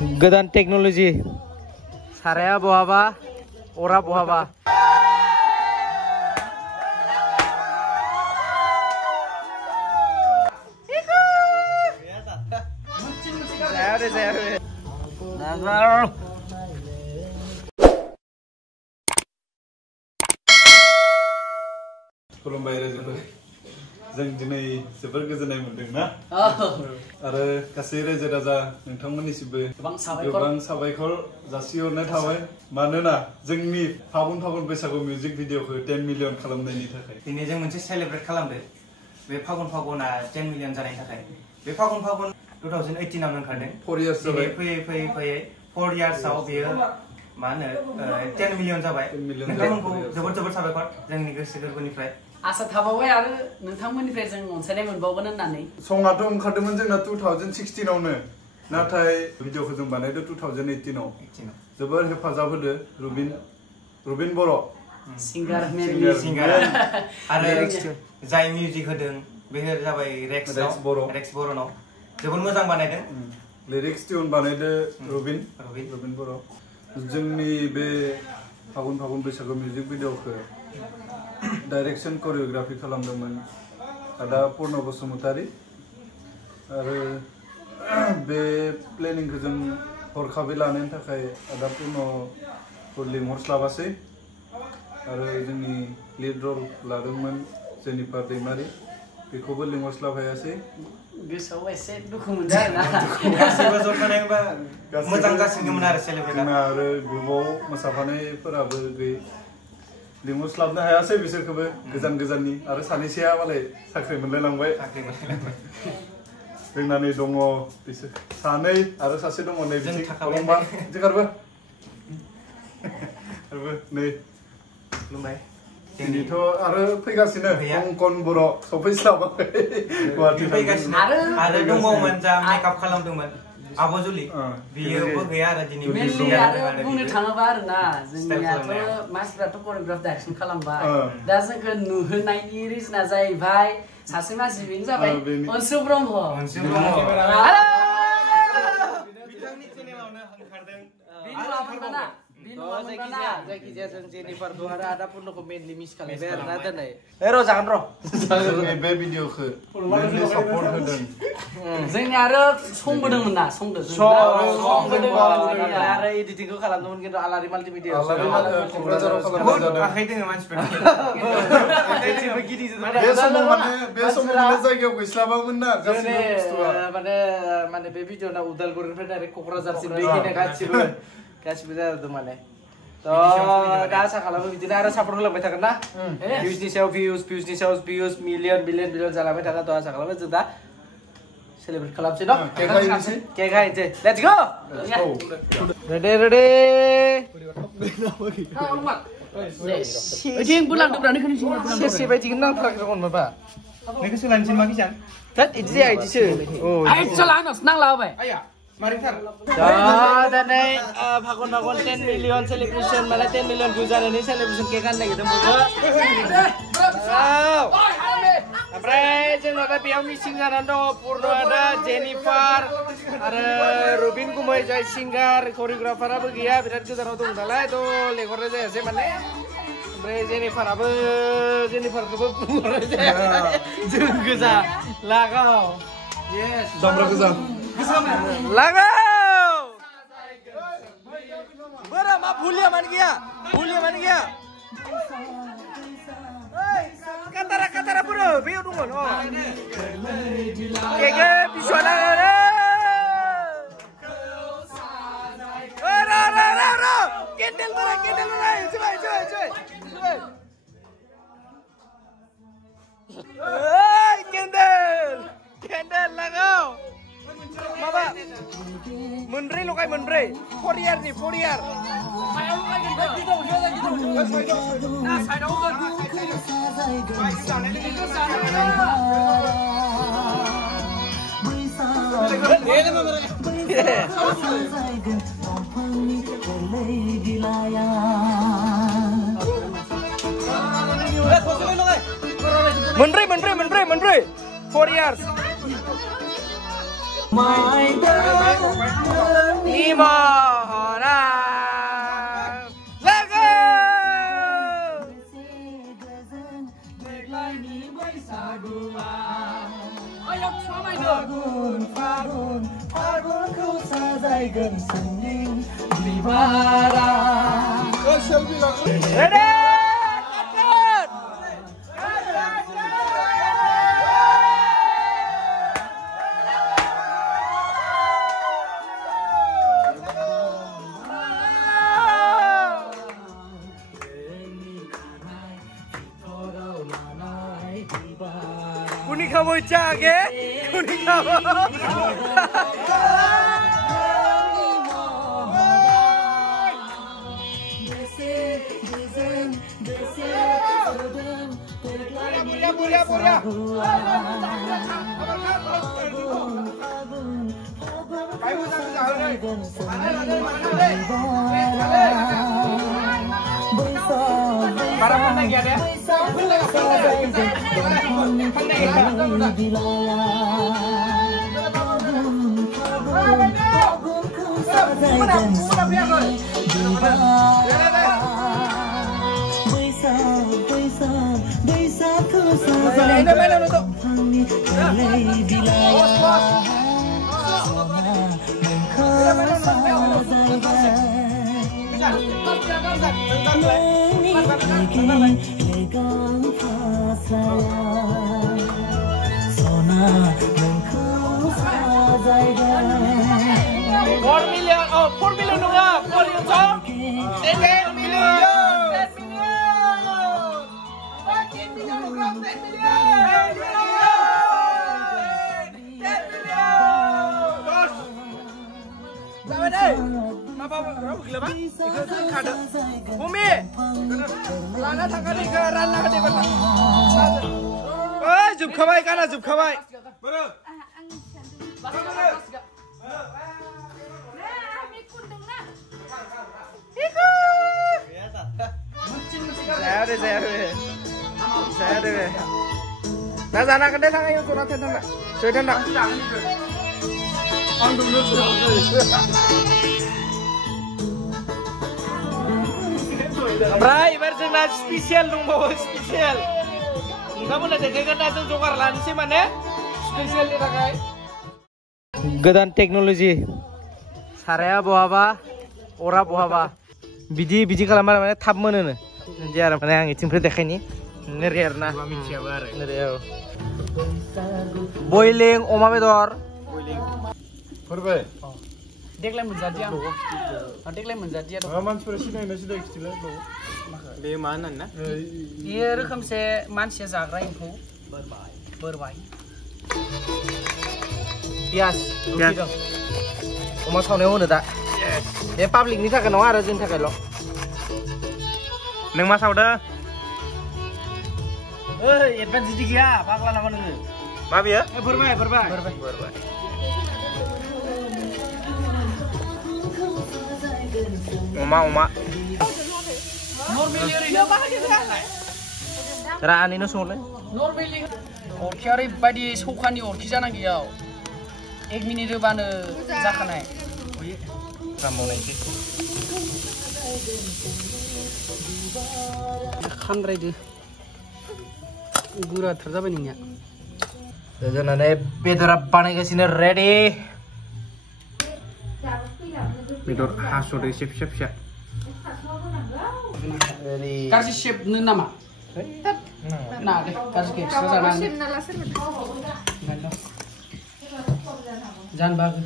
गोदान टेक्न'लजि साराया बहाबा अरा बहाबा खुलुमबाय रायजोफोर जों दिनै जोबोर गोजोननाय मोनदों ना आरो गासै रायजो राजा नोंथांमोननिसिमबो गोबां साबायखर जासिहरनाय थाबाय मानोना जोंनि फागुन बैसागु मिउजिक भिडिअखौ 10 मिलियन खालामनायनि थाखाय दिनै जों मोनसे सेलिब्रेट खालामदो बे फागुना 10 मिलियन जानायनि थाखाय बे फागुन 2018 आवनो ओंखारदों 4 इयार्स जाबाय फैयै 4 इयार्सआव बेयो मा होनो 10 मिलियन जाबाय नोंथांमोनखौ जोबोर साबायखर जोंनि गोसो गोरबोनिफ्राय आसा थाबावबाय आरो नोंथांमोननिफ्राय जों अनसायनाय मोनबावगोन होननानै संआथ' ओंखारदोंमोन जोंना 2016 आवनो नाथाय भिडिअखौ जों बानायदो 2018 आव जोबोर हेफाजाब होदो रुबिन बर' सिंगार आरो जाय मिउजिक होदों बे जाबाय रेक्स बर'नाव जोबोर मोजां बानायदों लिरिक्स टिउन बानायदो रुबिन बर' जोंनि बे फागुन बैसागु मिउजिक भिडिअखौ डाइरेक्शन कोरियोग्राफी खालामदोंमोन आदा पूर्ण बसुमतारी आरो बे प्लेनिंखौ जों हरखाबै लानायनि थाखाय आदा पूर्णखौ लिंहरस्लाबासै आरो जोंनि लीड रल लादोंमोन जेनिफार दैमारि बेखौबो लिंहरस्लाबायासै गोसोआव एसे दुखु मोनदों आरोना गासिबो ज'थानायबा मोजां जासिगौमोन आरो सेलिब्रेट आरो ग्रुपआव मोसाफानायफोराबो लिंहरस्लाबनो हायासै बिसोरखौबो गोजाननि आरो सानैसोआ मालाय साख्रि मोनलायलांबाय जोंना नै दङ बिसोर सानै आरो सासे दङ नै जों थाखाबाय नै खुलुमबाय दिनैथ' आरो फैगासिनो कंकन बर' सफैस्लाबाखै गुवाहाटि फैगासिनो आरो दंबावोमोन जा मेकआप खालामदोंमोन आब' जुलि बियोबो गैया आरो दिनै मेनलि आरो बुंनो थाङोबा आरोना जोंनियाथ' मानसिफ्राथ' करिय'ग्राफ डाइरेक्सन खालामबाय दा जोंखौ नुहोनायनि रिजना जाहैबाय सासे मानसि बेनो जाबाय अनसु ब्रह्म बिथांनि चेनेलावनो ओंखारदों जायखिजाया जों जेनिफारखौ आरो आदा पूर्णखौ मेनलि मिस खालामबाय आरोना दिनै र' जागोन र' बे भिडिअखौ मेनलि सापर्ट होदों जोंनि आरो संबोदोंमोन ना आरो एडिटिंखौ खालामदोंमोन खिन्थु आलारि माल्टिमिडिया क'क्राझाराव बहुत आखाइ दोङो मानसिफोरा बे समाव जायगायाव गैस्लाबामोन ना माने बे भिडिअना उदालगुरिनिफ्राय डाइरेक्ट क'क्राझारसिम बेखिनि गासिबो जादों माने दा आसा खालामो बिदिनो आरो सापर्ट होलांबाय थागोन ना भिउसनि सायाव भिउस मिलियन जालांबाय थागोन थ' आसा खालामो जों दा सेलिब्रेट खालामसै न' केक हायनोसै लेट्स गो रेडि ओइथिं बुलांदोब्रा नों सेसे बायदिखौनो नांथाराखै रखमबा नोंखौ सोलायनोसै मा किसान थोद इदि जाया इदिसो आइ चला आंनावसो नांला होबाय दिनै फागुन 10 मिलियन सेलिब्रेसन माने 10 मिलियन भिउ जानायनि सेलिब्रेसन केक हानो नागिरदों बयबो ओमफ्राय जोंना दा बेयाव मिसिं जानानै दङ पूर्ण आदा जेनिफार आरो रुबिन गुमै जाय सिंगार करिय'ग्राफाराबो गैया बिराद गोजानाव दं नालाय थ' लेंहरनाय जायासै माने ओमफ्राय जेनिफारखौबो बुंहरनाय जायासै जों गोजा लागाव दामरा गोजा लागाव बोरा मा भुलिया माने गैया Katara bro, beyo dungol. Keke visuala. Ra. Kendel bara. Coba. Hey, kendel lagau. Maba. Menre lo kai menre. 4 year nih, 4 year. Saya lo kai gitu. Nah, saya udah. Menre 4 years. Ni जायगोन जोंनि बिबारा Ready? Kuning kamu cage, kuning kamu. Bumi, lana tangkali ke ranah di mana? Oh, jub kawai kana jub kawai. Bro. Saya deh. Nah, sana kedai tangan yang kurang tenang. Sudah nak. Andung dulu. Bray, versi spesial dong bawa spesial. Kamu nanti kayak nasi jokar lansi mana? Spesial ini rakai. Godan teknologi. Saraya bawa apa? Ora bawa apa? Biji kalamar mana? Tab mana nih? Jadi mana yang itu pernah dekani? Neriar na. Neriar. Boiling, oma bedor. Boiling. Berapa? Deklar menjadi apa? Deklar menjadi apa? Manusia sini sudah istilah lo. Be mana na? Iya, rekam se manusia zagra info. Berbaik. Pias. Oma saune hono da. Yes. Public ni थाखाय नङा आरो जोंनि थाखायल'. नों मा सावदो? ओइ advance इदि गैया फाग्ला नामा नोङो? मा बियो? बोरबाय. Oma. Normally ओरैनो रानिनो संलाय. Normally अरखिया ओरैबायदि सौखानि अरखि जानांगौयाव 1 मिनिट होबानो जाखानाय. रामबावनायसै. खामद्रायदो. गुराथार जाबाय नोंनिया. जोंना बेदरा बानायगासिनो रेडि. बेदर हास'दो फिसा. गाज्रि शेपनो नामा? ना दे गाज्रि एक्सट्रा जानानै. जानो बागो.